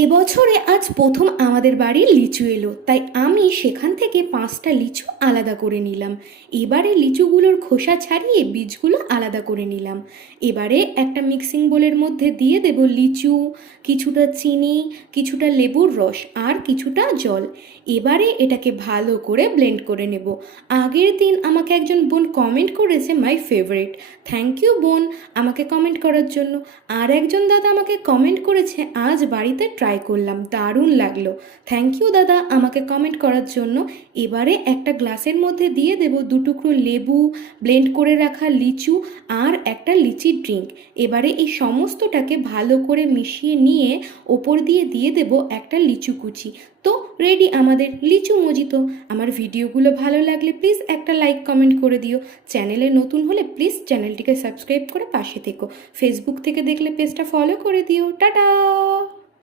এবছরে আজ প্রথম আমাদের বাড়ির লিচু এলো, তাই আমি সেখান থেকে 5টা লিচু আলাদা করে নিলাম। এবারে লিচুগুলোর খোসা ছাড়িয়ে বীজগুলো আলাদা করে নিলাম। এবারে একটা মিক্সিং বোলের মধ্যে দিয়ে দেব লিচু, কিছুটা চিনি, কিছুটা লেবুর রস আর কিছুটা জল। এবারে এটাকে ভালো করে ব্লেন্ড করে নেব। আগের দিন আমাকে একজন বোন কমেন্ট করেছে মাই ফেভারিট। থ্যাংক ইউ বোন আমাকে কমেন্ট করার জন্য। আর একজন দাদা আমাকে কমেন্ট করেছে আজ বাড়িতে ট্রাই করলাম, দারুণ লাগলো। থ্যাংক ইউ দাদা আমাকে কমেন্ট করার জন্য। এবারে একটা গ্লাসের মধ্যে দিয়ে দেব 2 টুকরো লেবু, ব্লেন্ড করে রাখা লিচু আর একটা লিচি ড্রিঙ্ক। এবারে এই সমস্তটাকে ভালো করে মিশিয়ে নিয়ে ওপর দিয়ে দিয়ে দেব একটা লিচু কুচি। তো রেডি আমাদের লিচু মজিতো। আমার ভিডিওগুলো ভালো লাগলে প্লিজ একটা লাইক কমেন্ট করে দিও। চ্যানেলে নতুন হলে প্লিজ চ্যানেলটিকে সাবস্ক্রাইব করে পাশে থেকো। ফেসবুক থেকে দেখলে পেজটা ফলো করে দিও। টাটা।